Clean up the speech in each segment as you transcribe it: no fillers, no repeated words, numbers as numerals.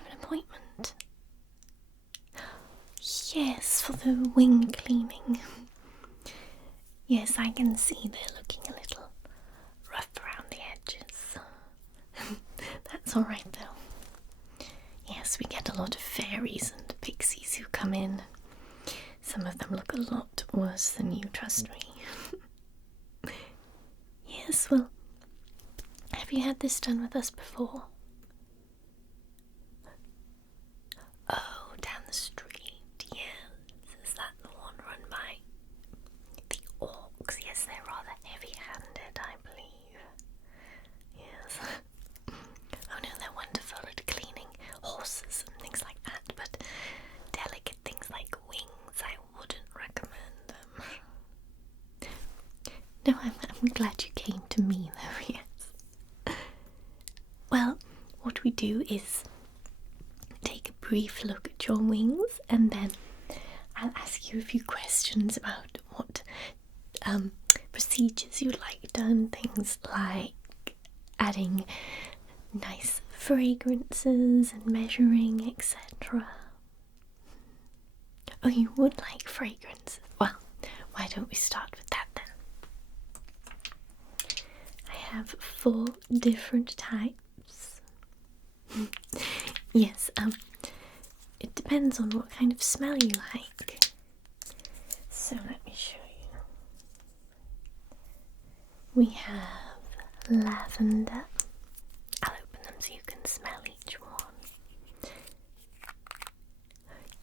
have an appointment? Yes, for the wing cleaning. Yes, I can see they're looking a little rough around the edges. That's alright though. Yes, we get a lot of fairies and pixies who come in. Some of them look a lot worse than you, trust me. Yes, well, have you had this done with us before? Oh, down the street, yes. Is that the one run by the orcs? Yes, they're rather heavy-handed, I believe. Yes. Oh no, they're wonderful at cleaning horses and things like that, but delicate things like wings, I wouldn't recommend them. No, I'm glad you came to me though, yes. Well, what we do is take a brief look at your wings and then I'll ask you a few questions about what procedures you'd like done, things like adding nice fragrances and measuring, etc. Oh, you would like fragrances? Well, why don't we start with that then? I have 4 different types. Yes, it depends on what kind of smell you like. So let me show you. We have lavender. I'll open them so you can smell each one.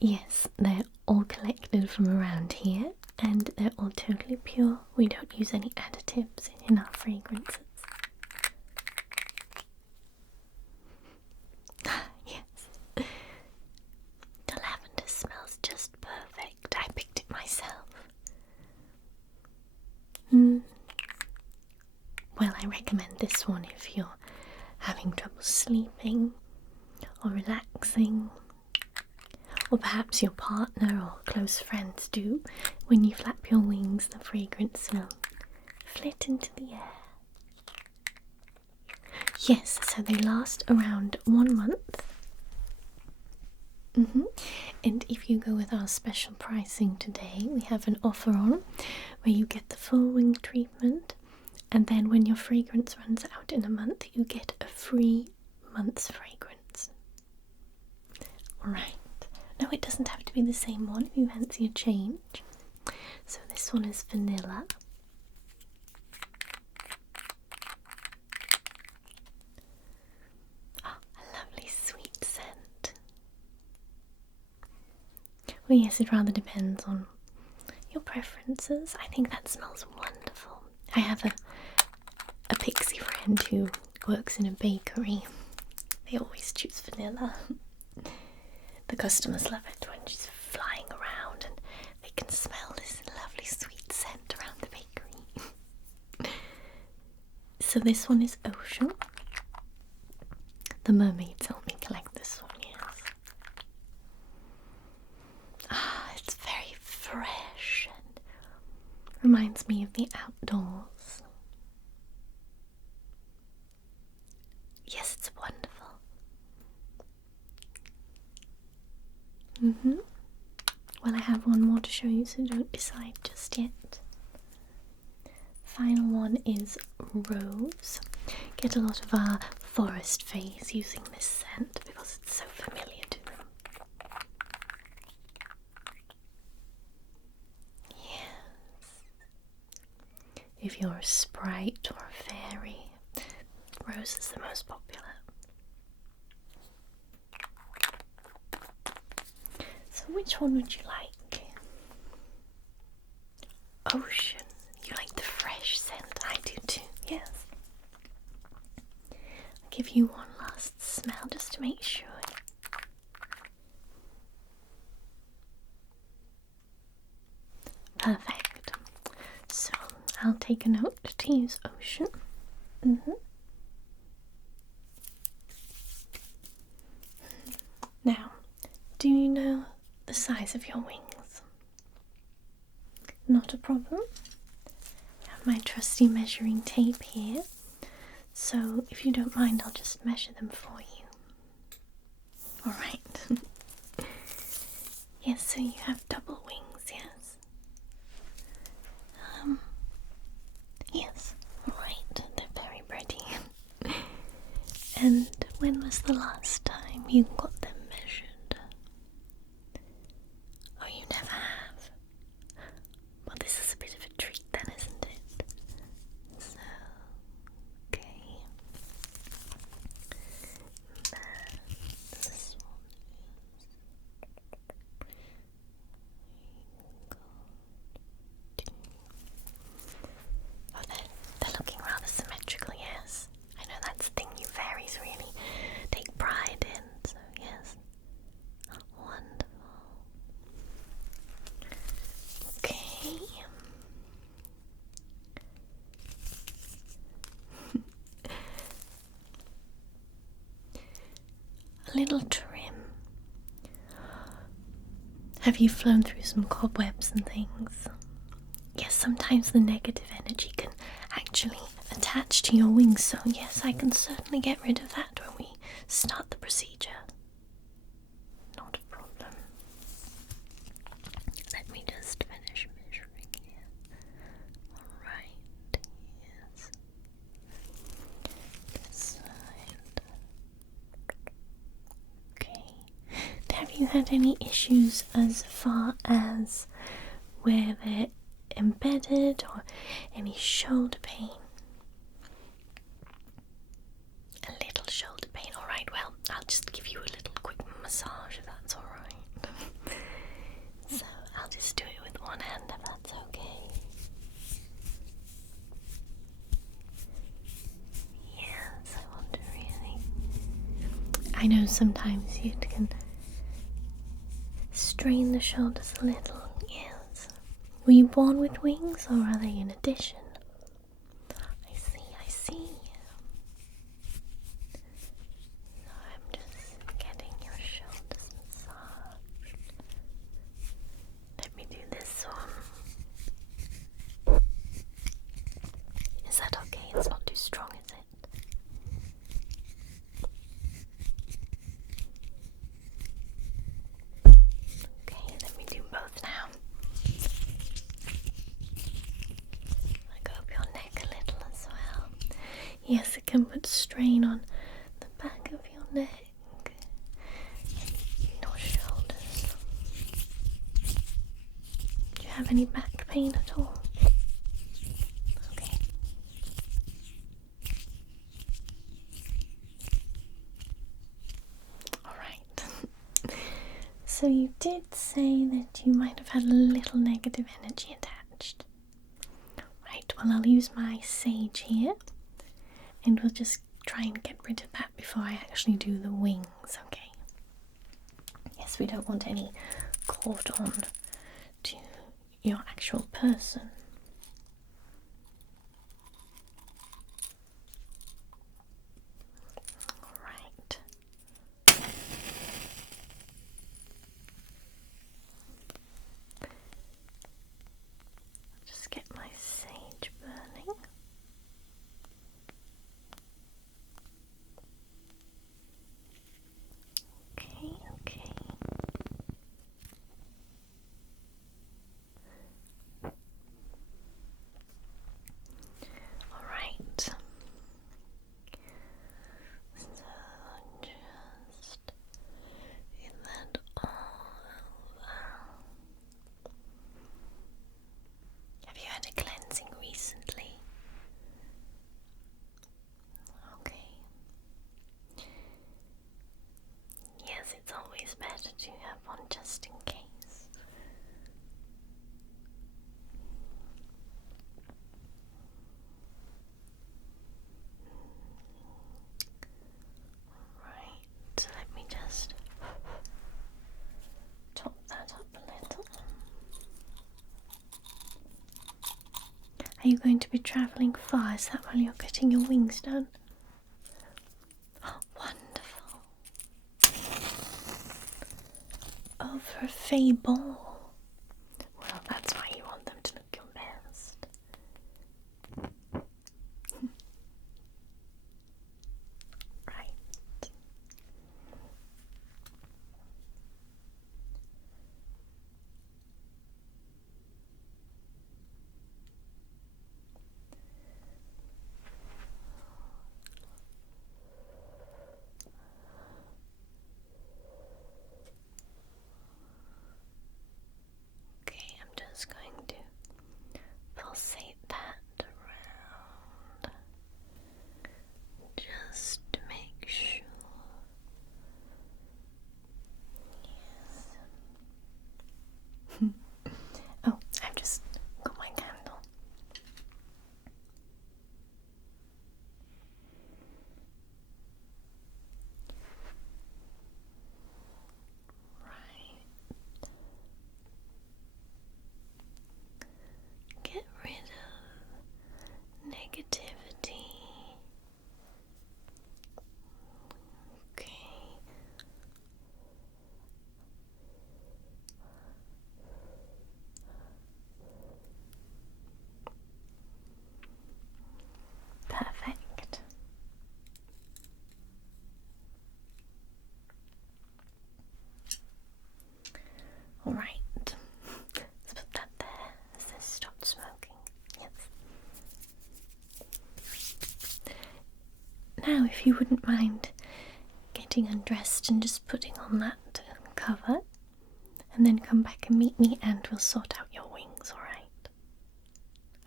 Yes, they're all collected from around here and they're all totally pure. We don't use any additives in our fragrances. Yes. The lavender smells just perfect. I picked it myself. Well, I recommend this one if you're having trouble sleeping or relaxing, or perhaps your partner or close friends do. When you flap your wings, the fragrance will flit into the air. Yes, so they last around 1 month. And if you go with our special pricing today, we have an offer on where you get the full wing treatment, and then when your fragrance runs out in a month, you get a free month's fragrance. Alright. No, it doesn't have to be the same one if you fancy a change. So this one is vanilla. Oh, a lovely sweet scent. Well, yes, it rather depends on your preferences. I think that smells wonderful. I have a pixie friend who works in a bakery. They always choose vanilla. The customers love it when she's flying around and they can smell this lovely sweet scent around the bakery. So this one is Ocean. The mermaids helped me collect this one, yes. Ah, it's very fresh and reminds me of the outdoors. Yes, it's wonderful. Well, I have one more to show you, so don't decide just yet. Final one is Rose. Get a lot of our forest fays using this scent because it's so familiar to them. Yes. If you're a sprite or a fairy, Rose is the most popular. So which one would you like? Ocean. You like the fresh scent? I do too, yes. I'll give you one last smell just to make sure. Perfect. So I'll take a note to use Ocean. Now, do you know the size of your wings? Not a problem. I have my trusty measuring tape here, so if you don't mind, I'll just measure them for you. Alright. Yes, so you have double wings, yes? Yes. Alright, they're very pretty. And when was the last time you got them measured? Oh, you never have? Well, this is a bit of a treat then, isn't it? So, okay. This one is... Oh, they're looking rather symmetrical, yes. I know that's the thing you fairies really take pride in, so yes. Wonderful. Okay. A little trim. Have you flown through some cobwebs and things? Yes, sometimes the negative energy can actually attach to your wings, so yes, I can certainly get rid of that when we start the procedure. Not a problem. Let me just finish measuring here. Alright, yes. This side. Okay. Have you had any issues as far as where they're embedded or any shoulder pain? A little shoulder pain, alright, well, I'll just give you a little quick massage if that's alright. So, I'll just do it with one hand if that's okay. Yes, I want to really... I know sometimes you can strain the shoulders a little, yes. Were you born with wings or are they in addition? I see, I see. So I'm just getting your shoulders massaged. Let me do this one. Is that okay? It's not too strong, is it? Okay, let me do both now. I go up your neck a little as well. Yes, it can put strain on the back of your neck and your shoulders. Do you have any back pain at all? Okay. Alright. So you did say that you might have had a little negative energy attached. Right, well I'll use my sage here and we'll just try and get rid of that before I actually do the wings, okay? Yes, we don't want any caught on to your actual person. Alright. Just get my sage burning. Okay, okay. Alright. So just get that all over. Have you had a cleansing recently? Okay. Yes, it's always better to have one just in case. Right, let me just top that up a little. Are you going to be travelling far? Is that while you're getting your wings done? Oh, wonderful. Oh, for a fey ball. Well, that's why you want them to look your best. Right. Alright, let's put that there as they stopped smoking. Yes. Now, if you wouldn't mind getting undressed and just putting on that cover, and then come back and meet me and we'll sort out your wings, alright?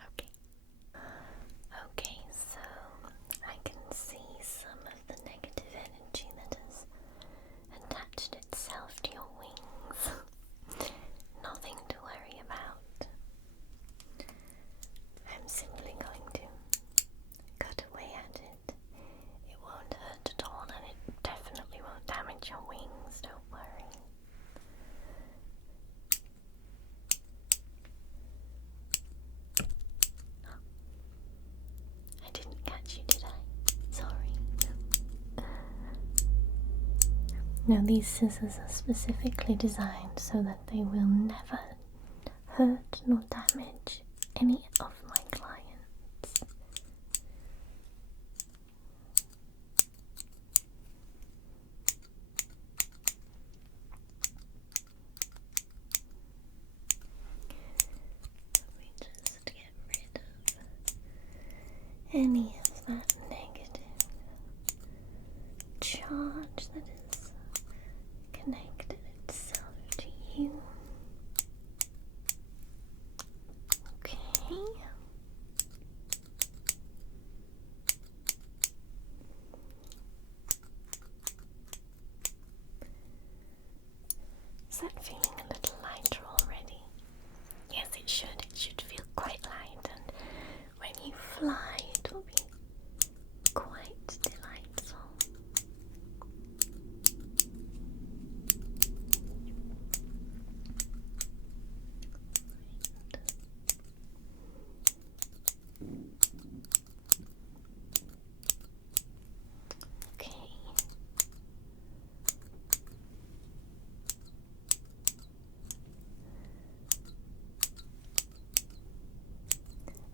Okay. Okay, so I can see some of the negative energy that has attached itself to your wings. Nothing to worry about. I'm simply going to cut away at it. It won't hurt at all, and it definitely won't damage your wings, don't worry. I didn't catch you, did I? Sorry. No, these scissors are specifically designed so that they will never hurt nor damage any of my clients. Let me just get rid of any of that negative charge that is connected itself to you. Okay. Is that feeling a little lighter already? Yes, it should. It should feel quite light, and when you fly, it will be quite delightful. Okay.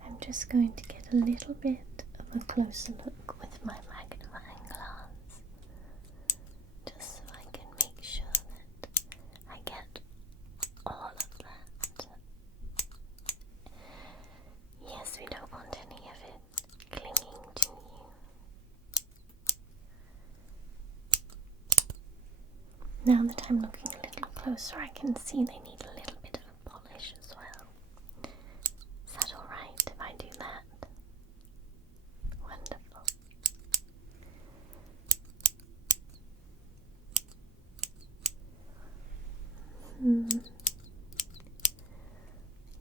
I'm just going to get a little bit of a closer look with my magnifying glass, just so I can make sure that I get all of that. Yes, we don't want any of it clinging to you. Now that I'm looking a little closer, I can see they need a little bit of a polish as well. Is that alright if I do that? Wonderful.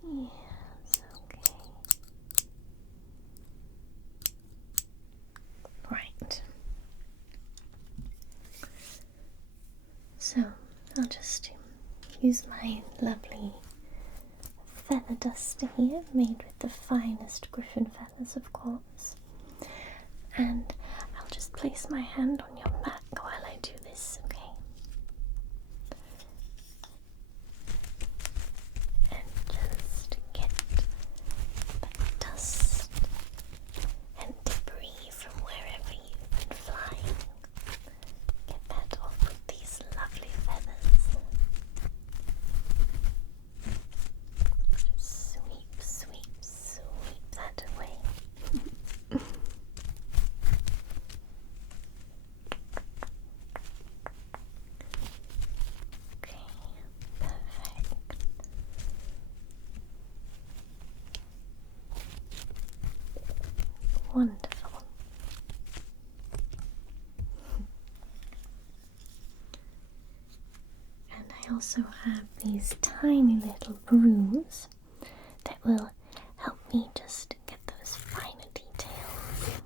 Yes, okay. Right. So, I'll just use my lovely feather duster here, made with the finest griffin feathers, of course. And I'll just place my hand on your back while I do this, okay? And just get the dust and debris from wherever you've been flying. Get that off with these lovely feathers. Just sweep, sweep, sweep that away. Okay, perfect. Wonderful. And I also have these tiny little brooms that will help me just get those finer details.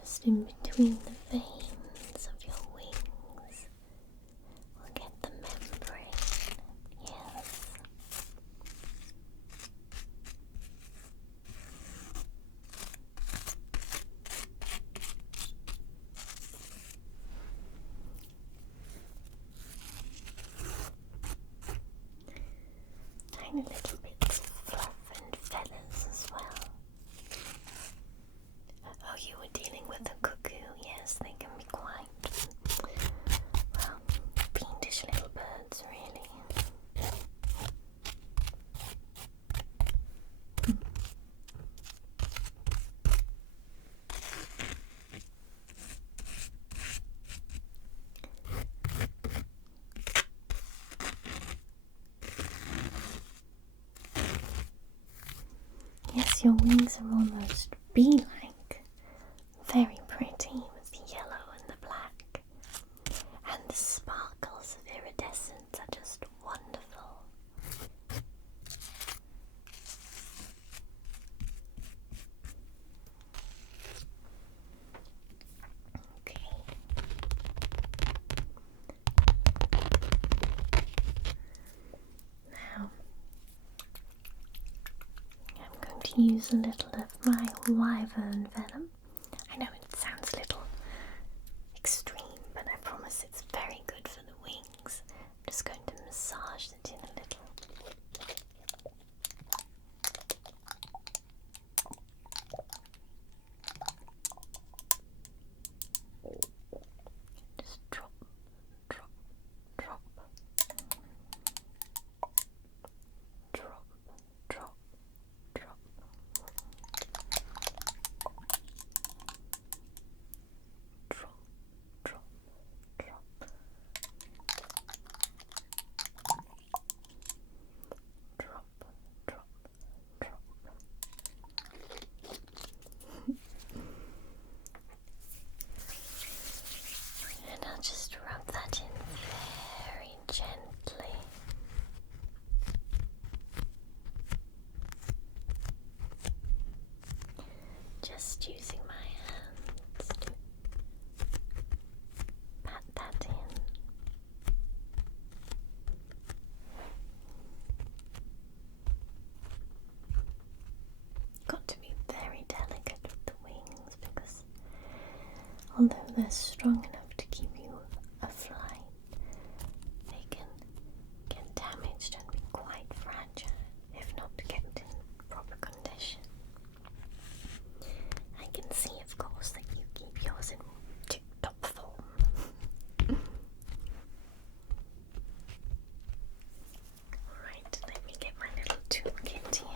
Just in between the veins of your wings, we'll get the membrane. Yes. Tiny little bits of fluff and feathers as well. Oh, you were dealing with a cuckoo. Yes, Yes, your wings are almost bee-like. Very pretty with the yellow and the black. And the sparkles of iridescence are just wonderful. Okay. Now, I'm going to use a little of my wyvern venom. I know it sounds a little extreme, but I promise it's very good for the wings. I'm just going to massage it in a little. Just drop, drop, drop. Drop, drop, drop. Drop, drop, drop. Drop, drop, drop. And I'll just rub that in very gently. Just using my hands to pat that in. Got to be very delicate with the wings because although they're strong enough to keep you afloat, they can get damaged and be quite fragile if not kept in proper condition. I can see, of course, that you keep yours in tip-top form. Alright, let me get my little toolkit here.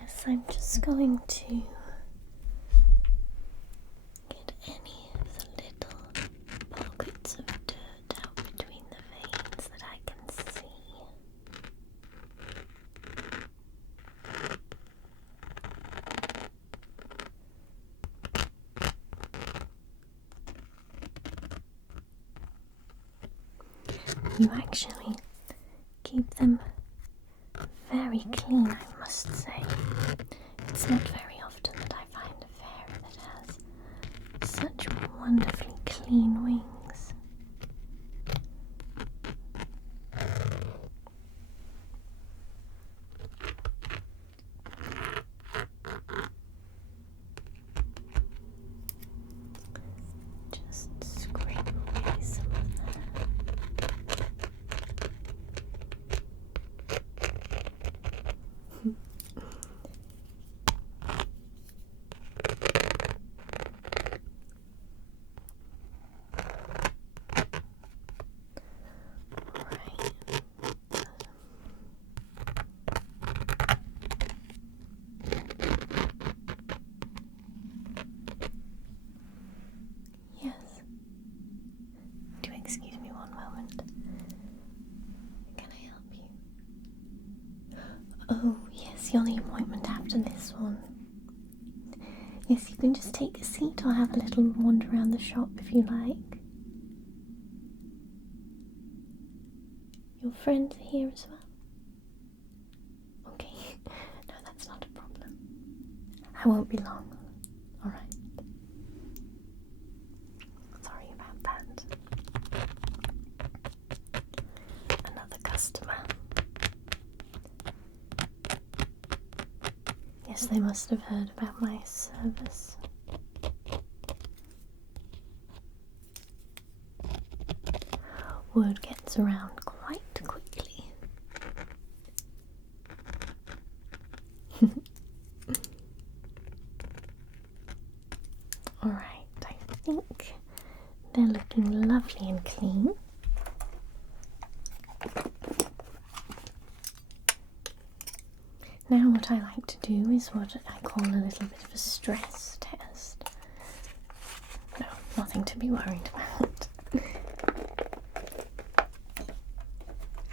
Yes, I'm just going to get any of the little pockets of dirt out between the veins that I can see. You actually keep them very clean, I must say. It's not very often that I find a fairy that has such wonderfully clean wings. Just scrape away some of that. Yes. Do excuse me one moment. Can I help you? Oh, yes, you're the appointment after this one. Yes, you can just take a seat or have a little wander around the shop if you like. Your friends are here as well? Okay, no, that's not a problem. I won't be long. Alright. Sorry about that. Another customer. Yes, they must have heard about my service. Word gets around quite quickly. Alright, I think they're looking lovely and clean. Now what I like to do is what I call a little bit of a stress test. No, nothing to be worried about.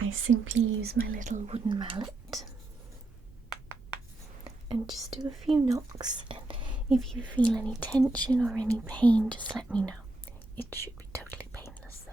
I simply use my little wooden mallet and just do a few knocks, and if you feel any tension or any pain, just let me know. It should be totally painless though.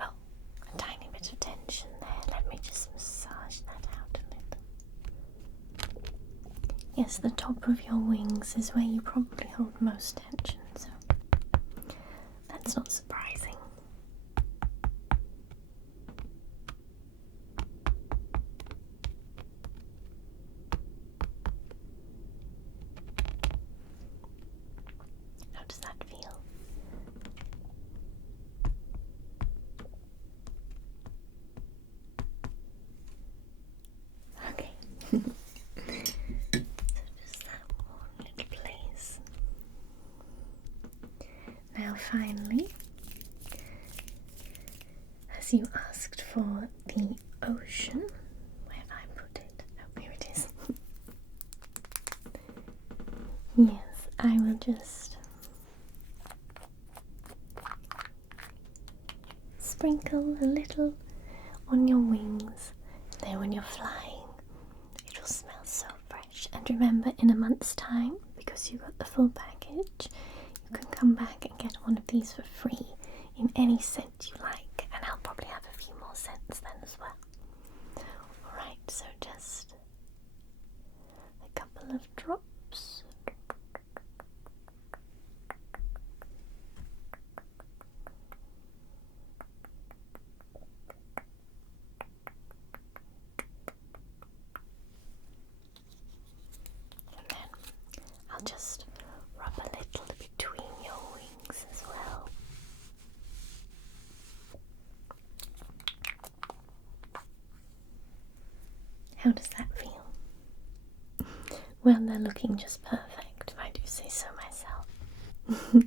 Oh, a tiny bit of tension there. Let me just massage that out a little. Yes, the top of your wings is where you probably hold most tension, so that's not surprising. How does that feel? Okay. So just that one little place. Now finally, as you asked for the ocean, where have I put it? Oh, here it is. Yes, I will just sprinkle a little on your wings. Then when you're flying, it'll smell so fresh. And remember, in a month's time, because you got the full package, you can come back and get one of these for free in any scent you like, and I'll probably have a few more scents then as well. Alright, so just a couple of drops. And then I'll just rub a little between your wings as well. How does that feel? Well, they're looking just perfect, if I do say so myself.